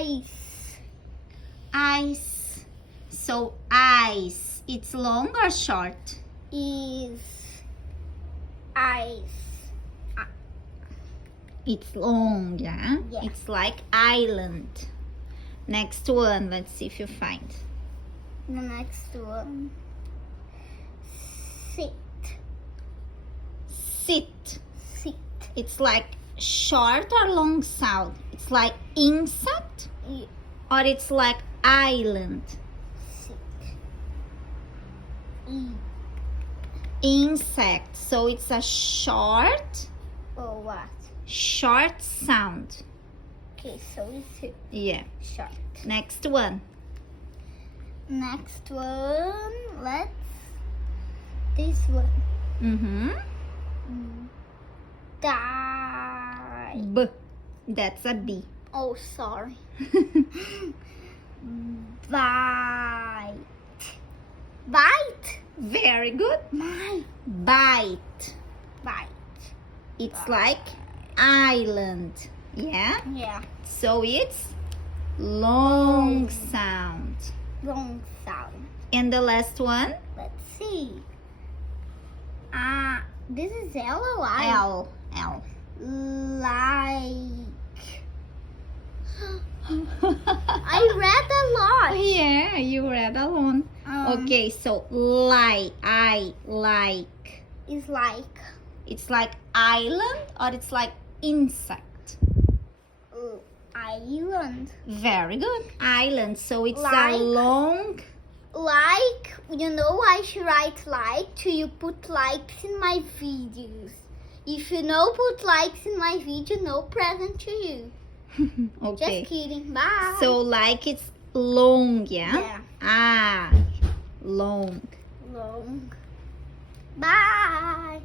Ice. Ice. So ice, it's long or short? Is. Ice. It's long, yeah? Yeah. It's like island. Next one, let's see if you find. The next one. Sit. Sit. Sit. It's like short or long sound? It's like insect Yeah. or it's like island? Sit. E. Insect. So it's a short Or what? sound. Okay, so it's Yeah. short. Next one. Next one, this one. Mm-hmm. Die. B. That's a B. Oh, sorry. Bite. Bite. Very good. My. Bite. Bite. It's like island. Yeah? Yeah. So it's long sound. Long sound. And the last one? Let's see. This is L or I? L. L. Like. I read a lot. Yeah, you read alone. Okay, so I like. It's like. It's like island or it's like insect? Island. Very good. Island. So it's a Like. long. Like, I should write like till you put likes in my videos. If you no put likes in my video, no present to you. Okay. Just kidding. Bye. So like it's long, yeah? Yeah. Ah, long. Long. Bye.